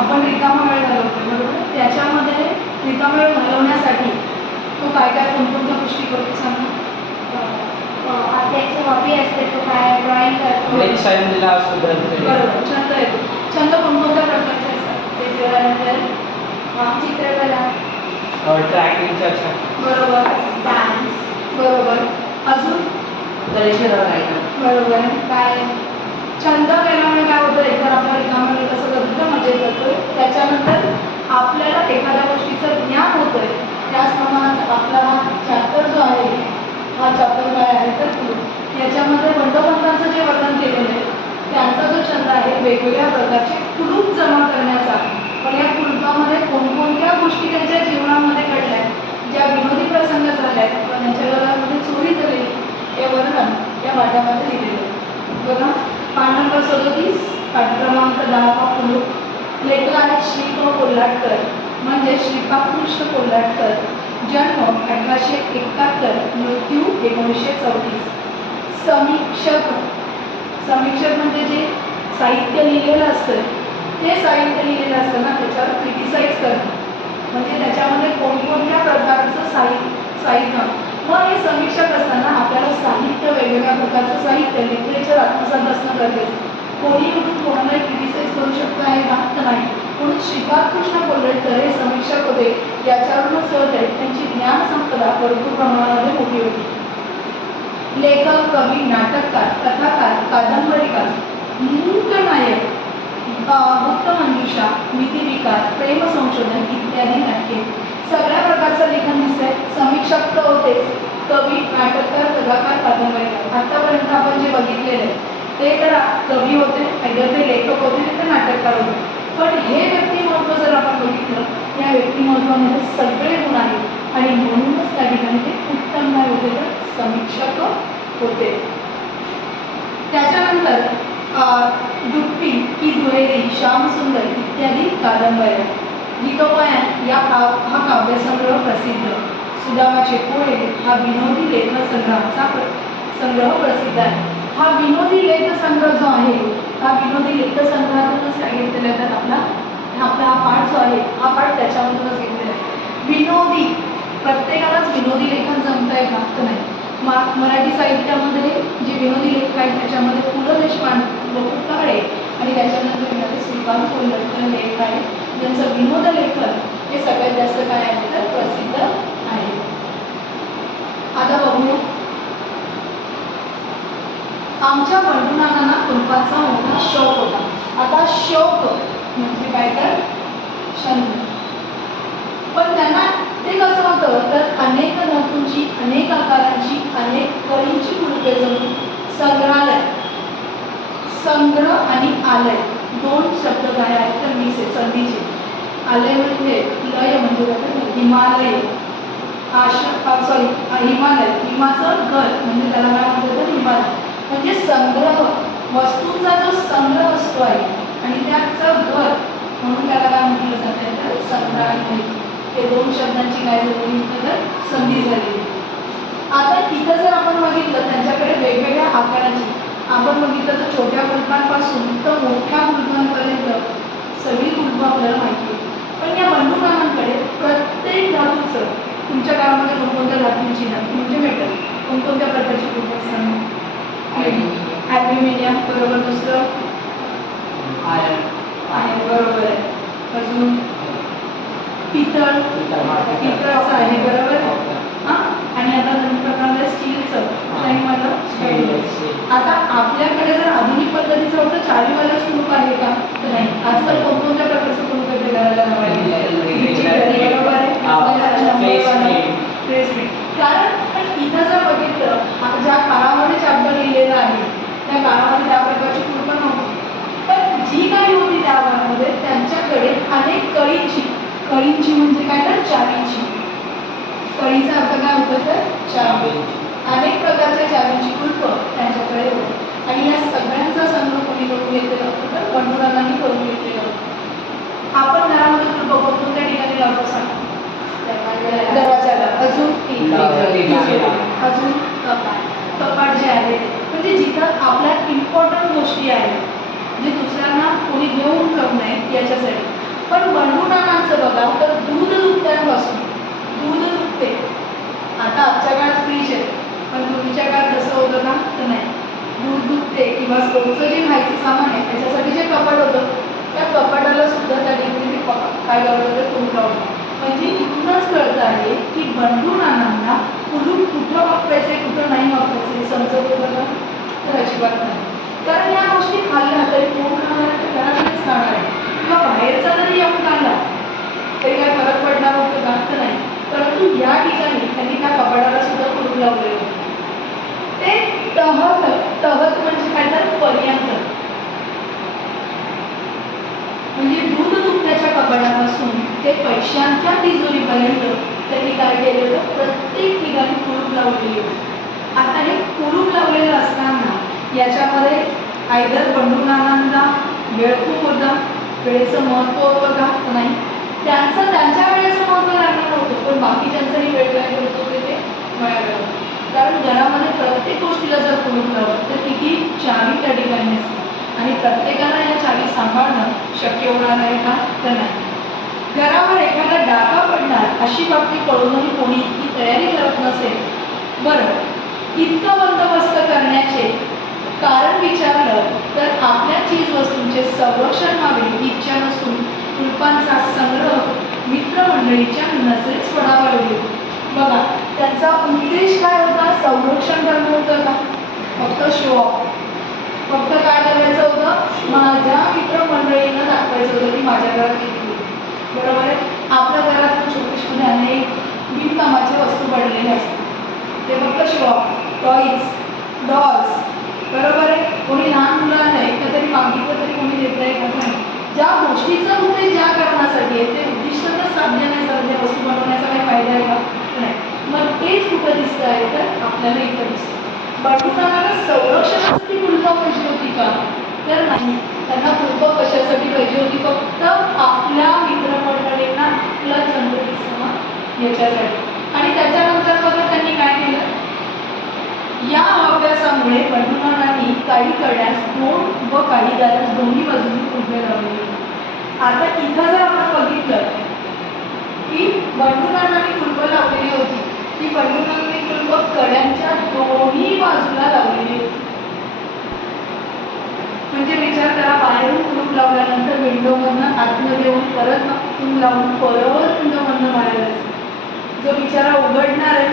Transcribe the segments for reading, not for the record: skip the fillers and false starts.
आपण रिकामा वेळ घालवतो बरोबर. त्याच्यामध्ये रिकामा वेळ घालवण्यासाठी तो काय काय कोणकोणत्या गोष्टी करतो सांगा. त्याची हॉबी असते, तो काय ड्रॉइंग करतो, बरोबर. छंद येतो. छंद कोणकोणत्या प्रकारचे असतात ते जेव्हा चित्रकला, बरोबर, डान्स, बरोबर. अजून बरोबर आहे. काय छंद केल्यामुळे काय होतं, एकतर आपला रिकामा वेळ कसं करतो मजेत जातोय, त्याच्यानंतर आपल्याला एखाद्या गोष्टीचं ज्ञान होतंय. त्याचप्रमाणे आपला हा चॅप्टर जो आहे, हा चॅप्टर काय आहे तर याच्यामध्ये बंडोपंतांचं जे वर्णन केलेलं आहे त्यांचा जो छंद आहे वेगवेगळ्या प्रकारचे कुलूप जमा करण्याचा. पण या कुलूपामध्ये कोणकोणत्या गोष्टी त्यांच्या जीवनामध्ये घडल्या, ज्या विनोदी प्रसंग झाल्या पण त्यांच्या घरामध्ये चोरी झाली, हे वर्णन या पाठामध्ये दिलेलं आहे. बघा पाठ नंबर 37, पाठ क्रमांक 10 कुलूप. लेखक आहेत श्रीपाद कोल्हटकर, म्हणजे श्रीपाद कृष्ण कोल्हटकर. जन्म 1871, मृत्यू 1934. समीक्षक, समीक्षक म्हणजे जे साहित्य लिहिलेलं असतं ते साहित्य लिहिलेलं असतं ना त्याच्यावर क्रिटिसाइज करणं, म्हणजे त्याच्यामध्ये कोणकोणत्या प्रकारचं साहित्य. मग हे समीक्षक असताना आपल्याला साहित्य, वेगवेगळ्या प्रकारचं साहित्य लिटरेचर आत्मसात असणं गरजेचं. कोणी उठून कोणालाही क्रिटिसाइज करू शकतो आहे का तर नाही. म्हणून श्रीपाद कृष्ण कोल्हटकर हे समीक्षक होते. याच्यावरूनच कळत आहे त्यांची ज्ञान संपदा भरपूर प्रमाणामध्ये मोठी होती. लेखक, कवी, नाटककार, कथाकार, कादंबरीकार, मूकनायक, मुक्तमंजुषा, नीतिविकार, प्रेम संशोधन इत्यादी नाटके, सगळ्या प्रकारचं लेखन दिसतंय. समीक्षक तर होतेच, कवी, नाटककार, कथाकार, कादंबरीकार. आतापर्यंत आपण जे बघितलेले ते तर कवी होते, either ते लेखक होते नाही तर नाटककार होते. पण हे व्यक्तिमत्व जर आपण बघितलं, या व्यक्तिमत्वामध्ये सगळे गुण आहेत आणि म्हणूनच त्या ठिकाणी ते उत्तम काय होते तर समीक्षक होते. त्याच्यानंतर दुप्पी की दुहेरी, श्यामसुंदर इत्यादी कादंबऱ्या. गीतोपायन हा काव्यसंग्रह प्रसिद्ध. सुदामाचे पोहे हा विनोदी लेखसंग्रहाचा संग्रह प्रसिद्ध आहे. हा विनोदी लेखसंग्रह जो आहे, हा विनोदी लेखसंग्रहातूनच काय घेतलेला आहे तर आपला हा पाठ जो आहे हा पाठ त्याच्यामधूनच घेतलेला आहे. विनोदी, प्रत्येकालाच विनोदी लेखन जमतंय का तर नाही. मराठी साहित्यामध्ये जे विनोदी लेखक आहेत त्याच्यामध्ये पु ल देशपांडे, वपू काळे आणि त्याच्यानंतर श्रीपाद कोल्हटकर लेखक आहेत, ज्यांचं विनोद लेखन हे सगळ्यात जास्त काय आहे तर प्रसिद्ध आहे. आता बघूया, आमच्या बंडूनानांना कुलपाचा मोठा शौक होता. आता शौक म्हणजे काय तर छंद. पण त्यांना ते कसं होतं तर अनेक धातूंची, अनेक आकारांची, अनेक कळींची कुलपे जमून संग्रहालय, संग्रह आणि आलय दोन शब्द काय आहेत तर मिक्स आहे संधीचे. आलय म्हणजे लय म्हणजे हिमालय, हिमालय, हिमाचं घर म्हणजे त्याला काय म्हणतो तर हिमालय. म्हणजे संग्रह, वस्तूंचा जो संग्रह असतो आहे आणि त्याचं घर म्हणून त्याला काय म्हटलं जातं तर संग्रहालय. हे दोन शब्दांची काय झाली तर संधी झाली. आता इथं जर आपण बघितलं त्यांच्याकडे वेगवेगळ्या आकाराची, आपण बघितलं तर छोट्या कुलपांपासून तर मोठ्या कुलपांपर्यंत सगळी कुलपं आपल्याला माहिती आहे. पण या बंडूनानांकडे प्रत्येक धातूचं, तुमच्या काळामध्ये कोणकोणत्या धातूंची, धातू म्हणजे मेटल, कोणकोणत्या प्रकारची कुलपं असतात? ॲल्युमिनियम, बरोबर. दुसरं आहे, बरोबर आहे. अजून पितळ, पितळाचं आहे, बरोबर. हां, आणि आता नवीन प्रकारचं स्टीलचं, आता आपल्याकडे जर आधुनिक पद्धतीचं होतं चारीवाला कुलूप आहे का तर नाही. आजकाल कोणकोणत्या प्रकारचं कुलूप आहे घराला बरोबर आहे. कारण पण इथं जर बघितलं ज्या काळामध्ये चॅप्टर लिहिलेलं आहे त्या काळामध्ये त्या प्रकारची कुलूपं नव्हती. पण जी काही होती त्या काळामध्ये त्यांच्याकडे अनेक कळींची म्हणजे काय तर चावीची. कळीचा अर्थ काय होतं तर चावी. अनेक प्रकारच्या चावीची कुलपं त्यांच्याकडे होती आणि या सगळ्यांचा संग्रह कोणी करून घेतलेला होता तर बंडूनानांनी करून घेतलेला होता. आपण घरामध्ये कुलपं कोणत्या ठिकाणी लावतो सांगा? दरवाजाला. अजून अजून कपाट जे आहे म्हणजे जिथं आपल्या इम्पॉर्टंट गोष्टी आहेत जे दुसऱ्यांना कोणी घेऊन जाऊ नये याच्यासाठी. पण बंडू नानांचं बघा तर दूध दुभत्यांपासून दूध दुभते. आता आजच्या काळात फ्रीज आहे, पण पूर्वीच्या काळात जसं होतं ना तर नाही. दूध दुभते किंवा स्टोवचं जे खायचं सामान आहे त्याच्यासाठी जे कपाट होतं त्या कपाटाला सुद्धा त्या ठिकाणी काय करत होतं, कुलूप लावलं. म्हणजे इथूनच कळत आहे की बंडू नानांना कुलूप कुठं वापरायचे कुठं नाही वापरायचे हे समजत होतं का? तर अजिबात नाही. कारण या गोष्टी खाल्ल्या तरी कोण खाणार आहे, तर घरातलेच खाणार आहे किंवा बाहेरचा जरी येऊन खाल्ला तरी काय फरक पडणार होतं का? तर नाही. परंतु या ठिकाणी त्यांनी त्या कपाटाला सुद्धा कुलूप लावलेलं होतं. ते तहत तहत म्हणजे काय तर पर्यंत, म्हणजे दूध दुभत्याच्या कपाटापासून ते पैशांच्या तिजोरीपर्यंत त्यांनी काय केलेलं, प्रत्येक ठिकाणी कुलूप लावलेली होती. आता हे कुलूप लावलेलं असताना याच्यामध्ये आयदर बंडू नानांना वेळ खूप होता, वेळेचं महत्त्व होतं का? नाही. त्यांच्या वेळेचं महत्त्व लागणार नव्हतं, पण बाकीच्यांचंही वेळ काय करत होते ते मिळालं होतं. कारण घरामध्ये प्रत्येक गोष्टीला जर कुलूप लावलं तर किती चावी त्या ठिकाणी असतात आणि प्रत्येकाला या चावी सांभाळणं शक्य होणार आहे का? तर नाही. घरावर एखादा डाका पडणार अशी बातमी कळूनही कोणी इतकी तयारी करत नसेल. बरं, इतका बंदोबस्त करण्याचे कारण विचारलं तर आपल्या चीज वस्तूंचे संरक्षण व्हावे ही इच्छा नसून कुलपांचा संग्रह मित्रमंडळीच्या नजरेस पडावा एवढी. बघा, त्यांचा उद्देश काय होता? संरक्षण करणं होतं का? फक्त शो ऑफ, फक्त काय करायचं होतं? माझ्या मित्रमंडळींना दाखवायचं होतं की माझ्या घरात किती, बरोबर आहे. आपल्या घरात छोटेशमध्ये अनेक बिनकामाचे वस्तू पडलेले असतात, ते फक्त शो ऑफ, टॉईज, डॉल्स, बरोबर आहे. कोणी लहान मुलांना एकदा तरी मागितलं तरी कोणी देत आहे का? नाही. ज्या गोष्टीचा उद्देश ज्या कारणासाठी आहे ते उद्दिष्ट जर साध्य नाही झालं त्या वस्तू बनवण्याचा काही फायदा आहे का? नाही. मग तेच कुठं दिसतं आहे तर आपल्याला इथं दिसतं. बंडू नानाला संरक्षणासाठी कुलपं पाहिजे होती का? तर नाही. त्यांना कुलपं कशासाठी पाहिजे होती? फक्त आपल्या मित्रमंडळींना आपला चंद्र दिसणं याच्यासाठी. आणि त्याच्यानंतर बघा त्यांनी काय केलं, या अभ्यासामुळे बंडू नानांनी काही कड्यास दोन व काही दारास दोन्ही बाजूंनी कुलपे लावलेली. आता इथं जर आपण बघितलं की बंडू नानांनी कुलपं लावलेली होती, ती बंडू नानांनी कुलपं कड्यांच्या दोन्ही बाजूला लावलेली होती. म्हणजे विचार करा, बाहेरून कुलूप लावल्यानंतर विंडोमधनं आतमध्ये येऊन परत कुलूप लावून परत विंडोमधनं बाहेर जायचं. जो बिचारा उघडणार आहे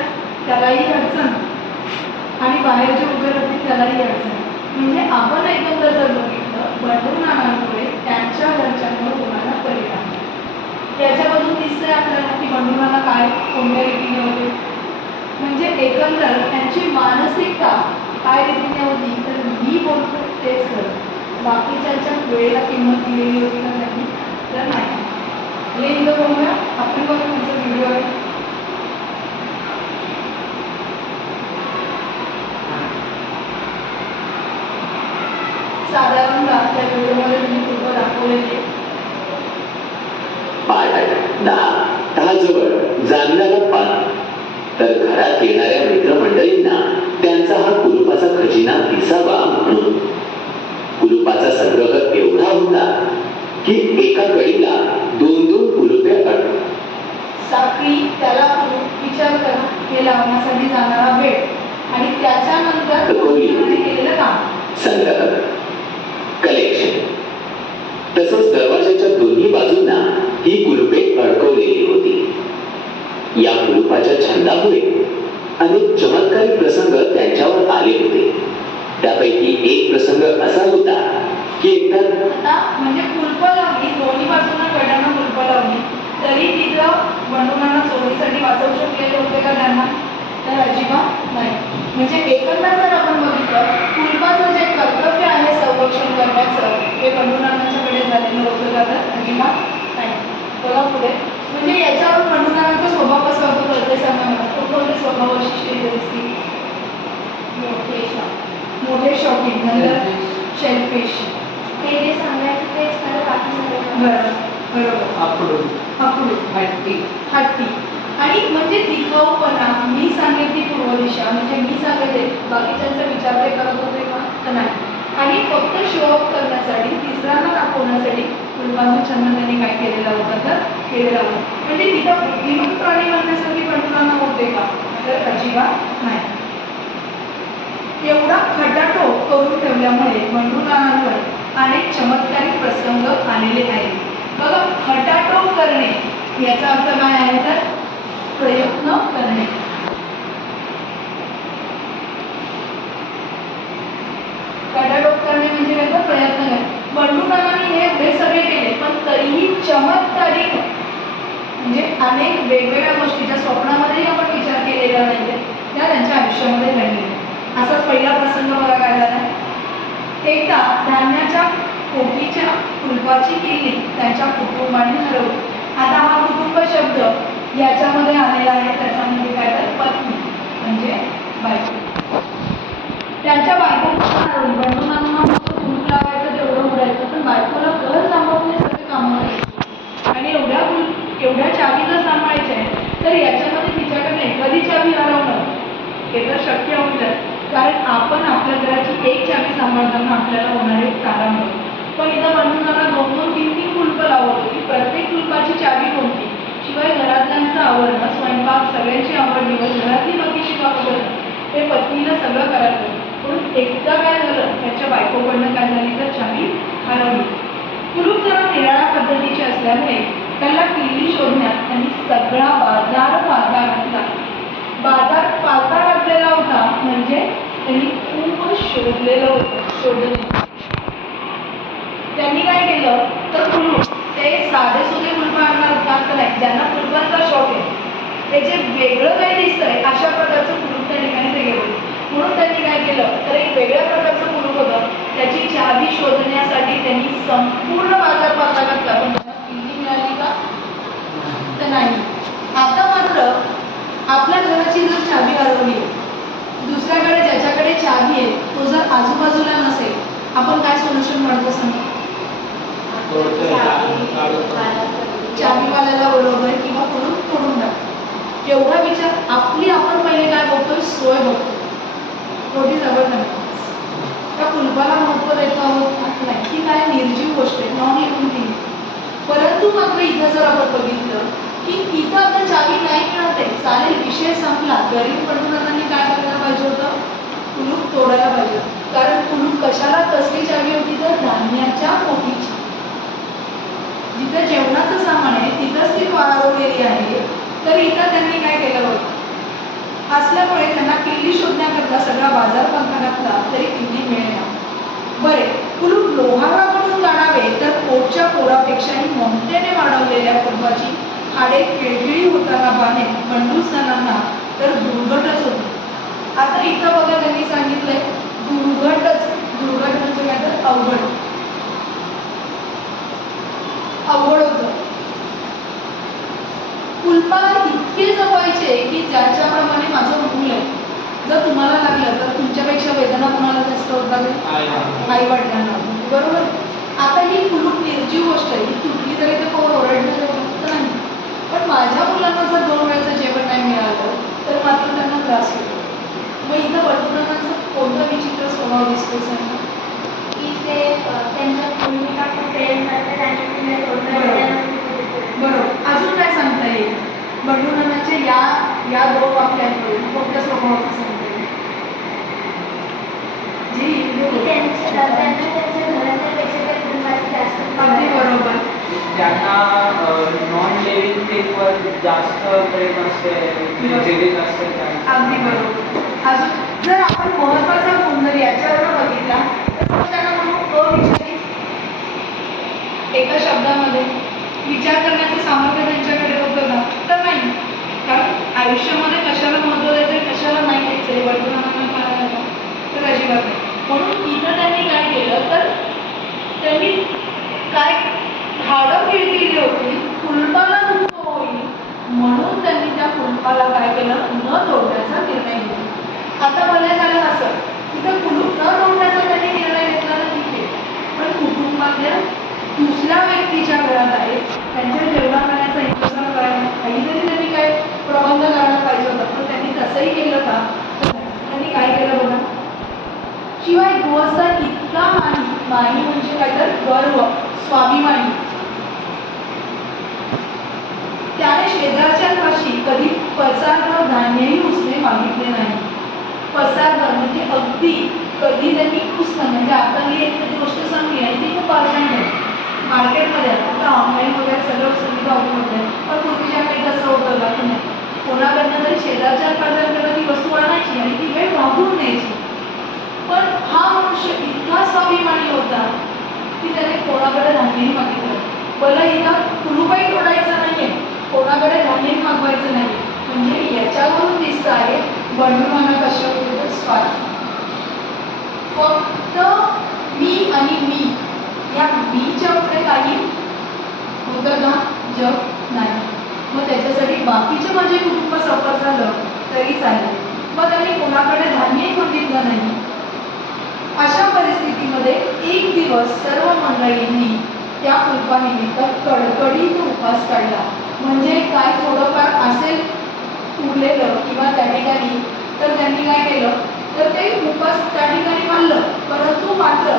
त्यालाही अडचण आणि बाहेर जे उभे राहतील त्यालाही अडचण. म्हणजे आपण एकंदर जर बघितलं बंडू नानांमुळे त्यांच्या घरच्यांवर होणारा परिणाम याच्यामधून दिसतंय आपल्याला की बंडू नाना काय कोणत्या रीतीने होते. म्हणजे एकंदर त्यांची मानसिकता काय रीतीने होती तर मी बोलतो तेच खरं, बाकीच्या वेळेला किंमत दिलेली होती का त्यांनी? तर नाही. हे इथं बघूया, आपण बघू त्यांचा व्हिडिओ आहे. साधारणतः त्या व्हिडिओमध्ये तुम्ही कुलपं दाखवलेली आहे. 8-10 जवळ जाणण्याला पान, तर घरात येणाऱ्या मित्रमंडळींना त्यांचा हा कुलुपाचा खजिना दिसावा म्हणून. कुलुपाचा संग्रह एवढा होता की एका कडीला 2-2 कुलुपे अडकत. साखळी, त्याला कुलूप, विचार करा, हे लावण्यासाठी जाणारा वेळ आणि त्याच्यानंतर केलेलं काम, संग्रह, कलेक्शन. तसंच दरवाजाच्या दोन्ही बाजूंना ही कुलुपे अडकवलेली होती. या कुलुपाच्या छंदामुळे अनेक चमत्कारी प्रसंग त्यांच्यावर आले होते. त्यापैकी एक प्रसंग असा होता की एकदा आता म्हणजे कुलपं लावली, दोन्ही बाजूंना कड्यांना कुलपं लावली, तरी तिथं बंडू नाना चोरीसाठी वाचवू शकलेले होते का त्यांना? तर अजिबात नाही. म्हणजे एकंदर जर आपण बघितलं, कुलपाचं जे कर्तव्य आहे संरक्षण करण्याचं हे बंडू नानांच्याकडे झालेलं होतं का? तर अजिबात नाही. बघा पुढे, म्हणजे याच्यावर बंडू नानांचा स्वभाव कसा होतो तर ते सांगा मला. कुठले स्वभाव वैशिष्ट्य दिसतील? मोठे शौकीन, नंतर शेल्फिश, ते जे सांगायचं तेच खरं, बाकी सगळं बरोबर, हट्टी आणि म्हणजे दिखाऊपणा. मी सांगेन ती पूर्व दिशा, म्हणजे मी सांगते बाकीच्यांचा विचार ते करत होते का? तर नाही. आणि फक्त शो ऑफ करण्यासाठी, तिसऱ्यांना दाखवण्यासाठी कुलपाचा छंद त्यांनी काय केलेला होता तर केलेला होता. म्हणजे तिथं बुद्धिमान प्राणी म्हणण्यासाठी बंडूरांना होते का? तर अजिबात नाही. एवढा खटाटोप करून ठेवल्यामुळे बंडूरांवर अनेक चमत्कारिक प्रसंग आलेले आहेत. बघा, खटाटोप करणे याचा अर्थ काय आहे तर प्रयत्न करणे. खटाटोप करणे म्हणजे काय तर प्रयत्न करणे. बंडूरांनी हे एवढे सगळे केले पण तरीही चमत्कारिक म्हणजे अनेक वेगवेगळ्या गोष्टी ज्या स्वप्नामध्येही आपण विचार केलेला नाही त्या त्यांच्या आयुष्यामध्ये घडलेल्या. असाच पहिला प्रसंग बघा काय झाला. एकदा धान्याच्या कोठीच्या कुलपाची किल्ली त्यांच्या कुटुंबाने हरवली. आता हा कुटुंब शब्द याच्यामध्ये आलेला आहे, त्याच्यामध्ये काय तर पत्नी म्हणजे बायको. त्यांच्या बायकोला हरवली. बंडूरांना कुलूप लावायचं तेवढं उडायचं पण बायकोला घर सांभाळून सगळे कामं करायचे आणि एवढ्या चावी जर सांभाळायच्या आहे तर याच्यामध्ये तिच्याकडे एखादी चावी हरवणं हे तर शक्य होऊन जाईल. कारण आपण आपल्या घराची एक चावी सांभाळताना आपल्याला होणारे तारण होतो. पण इथं बंडूरांना 2-2-3-3 कुलपं लावत होती. प्रत्येक कुलपाची चावी कोणती, शिवाय घरातल्यांचं आवरणं, स्वयंपाक, सगळ्यांची आवड निवड, घरातली बाकीची कामं करणं ते पत्नीला सगळं करायचं. म्हणून एकदा काय झालं, त्याच्या बायकोकडनं काय झाली तर चावी हरवली. कुलूप जरा निराळ्या पद्धतीचे असल्यामुळे त्याला किल्ली शोधण्यात त्यांनी सगळा बाजार पालथा घातला. बाजार पालथा घातलेला होता म्हणजे त्यांनी खूप शोधलेलं होतं. त्यांनी काय केलं तर कुलूप ते साधे सुधे कुलप आणणार नाही, ज्यांना कुलपांचा शौक आहे, ते जे वेगळं काही दिसतंय अशा प्रकारचं कुलूप त्या ठिकाणी ते गेलं. म्हणून त्यांनी काय केलं तर एक वेगळ्या प्रकारचं कुलूप होतं, त्याची चावी शोधण्यासाठी त्यांनी संपूर्ण बाजार पालथा घातला. पण त्यांना किल्ली मिळाली का तर नाही. आता मात्र आपल्या घराची जर चावी हरवली, दुसऱ्याकडे ज्याच्याकडे चावी आहे तो जर आजूबाजूला नसेल, आपण काय सोल्युशन म्हणतो सांगा? चावीवाल्याला बोलवतोय किंवा तोडून टाक. एवढा विचार आपण पहिले काय बघतोय, सोय बघतो. मोठी जबरदस्त त्या कुलपाला महत्व देतो आहोत नाही, ती काय निर्जीव गोष्ट आहे, नॉन लिव्हिंग थिंग. परंतु मात्र इथं जर आपण बघितलं की इथं आता चावी नाही मिळत आहे, चालेल, विषय संपला. गरीब बंडूरांनी काय करायला पाहिजे होतं, कुलूप तोडायला पाहिजे. कारण कुलूप कशाला कसली चावी होती तर धान्याच्या कोठीची. जिथं जेवणाचं सामान आहे तिथंच ती वाढवलेली आहे. तर इथं त्यांनी काय केलं होतं असल्यामुळे त्यांना किल्ली शोधण्याकरता सगळा बाजार पालथा घातला तरी किल्ली मिळेना. बरे, कुलूप लोहाराकडून काढावे तर पोटच्या पोरापेक्षाही ममतेने वाढवलेल्या कुलपाची हाडे खिळखिळी होताना पाहणे बंडूरांना तर दुर्घटच होती. आता इथं बघा त्यांनी सांगितलंय दुर्घट म्हणजे काय तर अवघड होतं. कुलपाला इतके जपायचे की ज्याच्याप्रमाणे माझं मूल आहे, जर तुम्हाला लागलं तर तुमच्यापेक्षा वेदना कोणाला जास्त होतात? आई वडिलांना, बरोबर. आता ही कुलूप निर्जीव गोष्ट आहे, ही तुटली तरी ते कोण ओरडणं नाही. पण माझ्या मुलांना जर 2 वेळचं जेवण नाही मिळालं तर मात्र त्यांना त्रास होतो. मग इथं बंडूरांचा कोणता विचित्र स्वभाव दिसतो सांगा? की ते त्यांच्या भूमिका प्रेम करतात आणि बरोबर. अजून काय सांगता येईल बंडूरांचे या 2 वाक्यांवरून कोणत्या स्वभावाचं सांगता येईल? त्यांच्या घरातल्यापेक्षा कुटुंबाची जास्त. अगदी बरोबर. त्यांना नॉन लिव्हिंग थिंगवर जास्त प्रेम असते, जीवित असते. अगदी बरोबर. अजून जर आपण महत्वाचा गुण जर याच्यावर बघितला तर त्यांना म्हणून अविचलित, एका शब्दामध्ये विचार करण्याचं सामर्थ्य त्यांच्याकडे होतं ना तर नाही. कारण आयुष्यामध्ये कशाला महत्व द्यायचं कशाला नाही द्यायचं बंडूरांना कळायला तर अजिबात नाही. म्हणून इथं त्यांनी काय केलं तर त्यांनी काय हाडं खिळखिळली होती, कुलपाला दुःख होईल म्हणून त्यांनी त्या कुलपाला काय केलं न तोडण्याचा निर्णय घेतला. आता मला झालं असं तिथं कुलूप न तोडण्याचा त्यांनी निर्णय घेतला तर ठीक आहे, पण कुटुंबातल्या दुसऱ्या व्यक्तीच्या घरात आहे, त्यांच्या जेवणाखाण्याचा इंतजाम करायला काहीतरी त्यांनी काय प्रबंध करायला पाहिजे होता. पण त्यांनी तसंही केलं का? त्यांनी काय केलं बघा, शिवाय गृहस्थ इतका मानी म्हणजे काय तर गर्व, स्वाभिमानी. त्याने शेजारच्यांपाशी कधी पसारभर धान्यही उसने मागितले नाही. पसारभर म्हणजे अगदी कधी त्यांनी उसनं म्हणजे आता मी एखादी गोष्ट सांगली आणि ती खूप अर्जंट आहे मार्केटमध्ये. आता ऑनलाईन वगैरे सगळं सुविधा उपलब्ध आहे, पण पूर्वीच्या काही कसं होतं का की नाही कोणाकडनं तरी शेजारच्या पाजारकडनं ती वस्तू आणायची आणि ती वेळ मागून न्यायची. पण हा मनुष्य इतका स्वाभिमानी होता की त्याने कोणाकडे धान्यही मागितलं. मला इथं कुलूपही तोडायचं नाहीये, कोणाकडे धान्यही मागवायचं नाही. म्हणजे याच्यावरून दिसत आहे बंडूमाना कशा होते तर स्वार्थ. फक्त मी आणि मी या मीच्या पुढे काही होतं का जग नाही. मग त्याच्यासाठी बाकीचे माझे कुटुंब सफर झालं तरी चालेल. मग त्यांनी कोणाकडे धान्यही मागितलं नाही. अशा परिस्थितीमध्ये एक दिवस सर्व मंडळींनी त्या कुलपानिमित्त कडकडीत उपवास काढला. म्हणजे काय थोडंफार असेल उरलेलं किंवा त्या ठिकाणी तर त्यांनी काय केलं तर ते उपवास त्या ठिकाणी मानलं. परंतु मात्र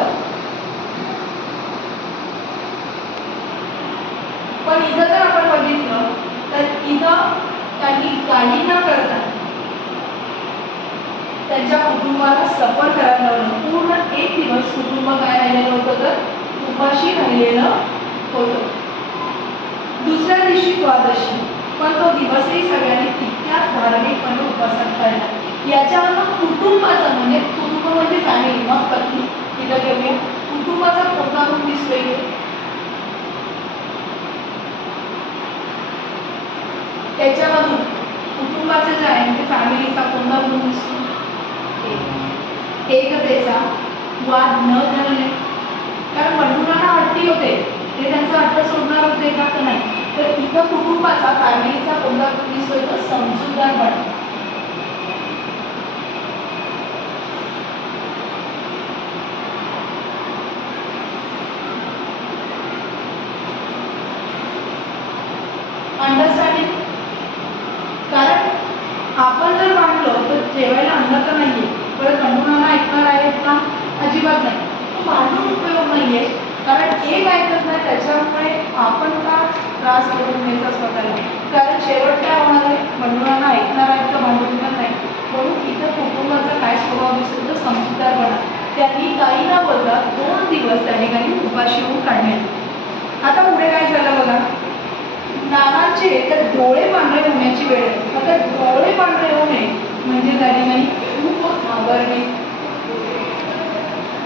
पण इथं जर आपण बघितलं तर इथं त्यांनी काही न करता त्यांच्या कुटुंबाला सफर करायला लावलं. पूर्ण एक दिवस कुटुंब काय राहिलेलं होतं तर उपाशी राहिलेलं होतं. दुसऱ्या दिवशी द्वादशी, पण तो दिवसही सगळ्यांनी तितक्याच धार्मिकपणे उपासात काढला. याच्यावरनं कुटुंबाचं म्हणजे कुटुंब म्हणजे फॅमिली मग पत्नी तिथं घेऊया कुटुंबाचा कोणता गुण दिसतोय त्याच्यामधून कुटुंबाचं जे आहे म्हणजे फॅमिलीचा कोणता गुण दिसतो एकतेचा, वाद न धरणे. कारण बंडूनाना हट्टी होते ते त्यांचा हट्ट सोडणार होते का तर नाही. तर इथं कुटुंबाचा फॅमिलीचा कोणता गुण दिसतोय तर समजूतदारपणा. अंडरस्टँडिंग. कारण आपण जर मांडलो तर जेवायला अन्न तर नाहीये, परत बंडूनाना ऐकणार आहेत का अजिबात नाही. तो भांडून उपयोग नाहीये. कारण एक ऐकत नाही त्याच्यामुळे आपण का त्रास करून घ्यायचा स्वतःला. कारण शेवट काय होणार आहे बंडूनाना ऐकणार आहेत का भांडून पण नाही. म्हणून इथं कुटुंबाचा काय स्वभाव दिसतो तर समजूतदारपणा. त्यांनी काही न बोलता 2 दिवस त्या ठिकाणी उपाशी होऊन काढले. आता पुढे काय झालं बघा. नानांचे तर डोळे पांढरे होण्याची वेळ आहे. आता डोळे पांढरे होणे म्हणजे त्या ठिकाणी खूप घाबरणे.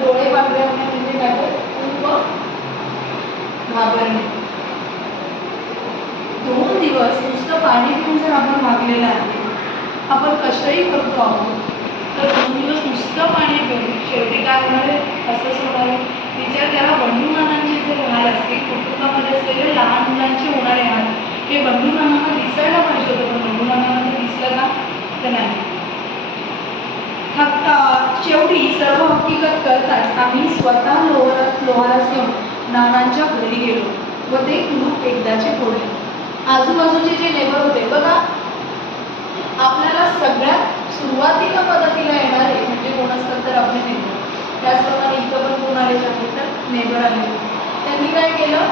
डोळे पांढरे होणे म्हणजे काय तर खूप घाबरणे. 2 दिवस नुसतं पाणी पिऊन जर आपण भागलेलं आहे, आपण कष्टही करतो आहोत तर 2 दिवस नुसतं पाणी पिऊन शेवटी काय होणार आहे असंच होणार आहे. विचार करा बंडूनानांचे जे हाल असतील कुटुंबामध्ये असलेले लहान मुलांचे होणारे हाल हे बंडूनानांना दिसायला पाहिजे होतं, पण बंडूनानांना दिसलं का तर नाही. शेवटी सर्व हकीकत करताच आम्ही स्वतः लोहारास घेऊन नानांच्या घरी गेलो व ते कुलूप एकदाचे फोडले. आजूबाजूचे जे नेबर होते बघा, आपल्याला सगळ्यात सुरुवातीला मदतीला येणारे म्हणजे कोण असतात तर आपले नेबर. त्याचप्रमाणे इथं पण कोण आलेले आहेत तर नेबर आले. त्यांनी काय केलं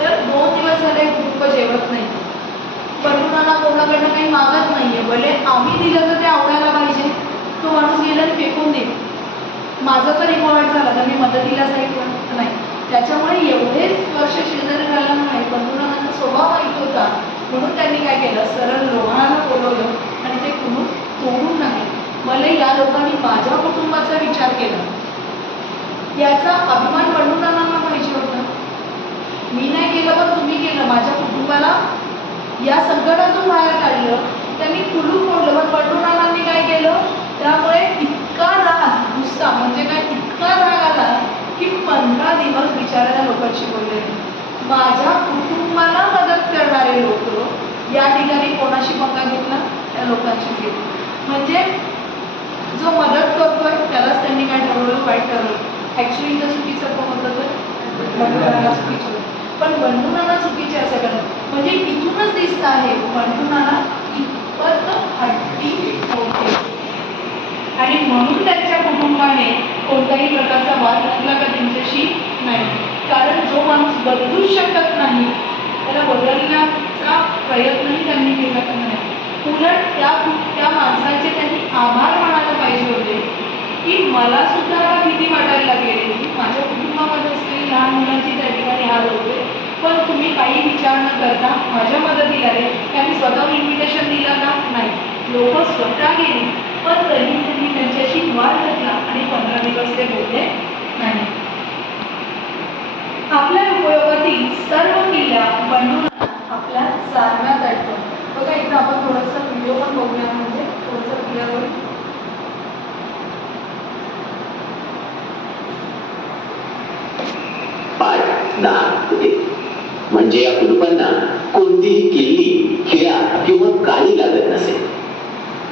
तर 2 दिवस झाले कुटुंब जेवत नाही. बंडूनाना कोणाकडनं काही मागत नाहीये, भले आम्ही दिलं तर ते आवडायला पाहिजे. तो माणूस गेला आणि फेकून देईल. माझा जर इन्व्हॉल्व झाला तर मी मदतीला जाईल नाही. त्याच्यामुळे एवढेच वर्ष शेजारी राहिल्यामुळे बंडूनानाचा स्वभाव माहिती होता. म्हणून त्यांनी काय केलं सरळ लोहाराला बोलवलं आणि ते कुलूप तोडून टाकले. भले या लोकांनी माझ्या कुटुंबाचा विचार केला, याचा अभिमान बंडूनानांना पाहिजे होता. मी नाही केलं पण तुम्ही केलं, माझ्या कुटुंबाला या संकटातून बाहेर काढलं. त्यांनी कुलूप फोडलं पण बंडूनानांनी काय केलं त्यामुळे इतका राग गुस्सा म्हणजे काय इतका राग आला की 15 दिवस बिचाऱ्या लोकांशी बोलले. माझ्या कुटुंबाला मदत करणारे लोक या ठिकाणी कोणाशी पंगा घेतला त्या लोकांशी घेतला. म्हणजे जो मदत करतोय त्यालाच त्यांनी काय ठरवलं वाईट ठरवलं. ॲक्च्युली इथं चुकीचं पण होतं तर बंडूनाना चुकीचं होतं, पण बंडूनाना चुकीचे असं करत म्हणजे इथूनच दिसत आहे बंडूनाना इतपत हट्टी होते आणि म्हणून त्यांच्या कुटुंबाने कोणत्याही प्रकारचा वाद घातला का त्यांच्याशी नाही. कारण जो माणूस बदलूच शकत नाही त्याला बदलण्याचा प्रयत्नही त्यांनी केला का नाही. उलट त्या माणसाचे त्यांनी आभार मानायला पाहिजे होते की मला सुद्धा आता भीती वाटायला लागलेली की माझ्या कुटुंबामध्ये असलेली लहान मुलांची त्या ठिकाणी हाल होते, पण तुम्ही काही विचार न करता माझ्या मदतीला आले. त्यांनी स्वतःहून इन्व्हिटेशन दिलं का नाही, लोक स्वतः गेली, पण तरी त्यांनी त्यांच्याशी वाद घातला आणि 15 दिवस ते बोलले नाही. आपल्या उपयोगातील सर्व किल्ल्या बंडूंना आपल्या सारण्यात आठवण. बघा इथं आपण थोडंसं व्हिडिओ पण बघूया, म्हणजे थोडंसं क्लिअर होईल. पाठ 10 होते. म्हणजे या कुलुपांना कोणतीही किल्ली, खिळा किंवा काळी लागत नसे.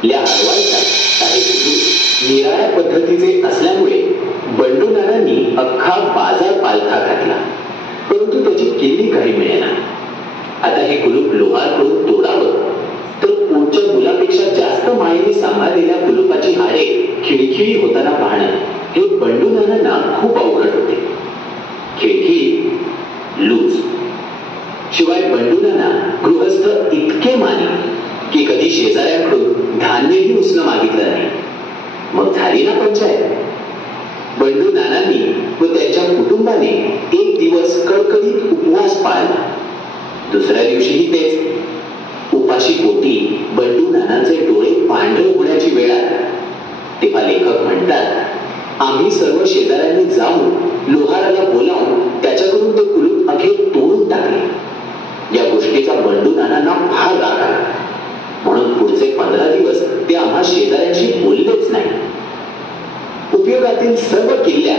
या हलवाईचा काही कुलूप निराळ्या पद्धतीचे असल्यामुळे बंडू नानांनी अख्खा बाजार पालथा घातला, परंतु त्याची किल्ली काही मिळेना. आता हे कुलूप लोहारकडून तोडावं तर पुढच्या मुलापेक्षा जास्त मायेने सांभाळलेल्या कुलुपाची हाडे खिळखिळी होताना पाहणं हे बंडू नानांना खूप अवघड होते. खिळखिळी, लूज. शिवाय बंडू नाना गृहस्थ इतके मानी की कधी शेजाऱ्यांकडून धान्यही उसणं मागितलं नाही. मग झाली ना पंचायत. बंडू नानांनी व त्यांच्या कुटुंबाने एक दिवस कडकडीत उपवास पाळला. दुसऱ्या दिवशीही तेच. उपाशी पोटी बंडू नानांचे डोळे पांढरे होण्याची वेळ आली. तेव्हा लेखक म्हणतात, आम्ही सर्व शेजाऱ्यांनी जाऊन लोहाराला बोलावून त्याच्याकडून ते कुलूप अखेर तोडून टाकले. या गोष्टीचा बंडू नानांना फार राग आला, म्हणून पुढचे 15 दिवस ते आम्हा शेजाऱ्यांशी बोललेच नाही. उपयोगातील सर्व किल्ल्या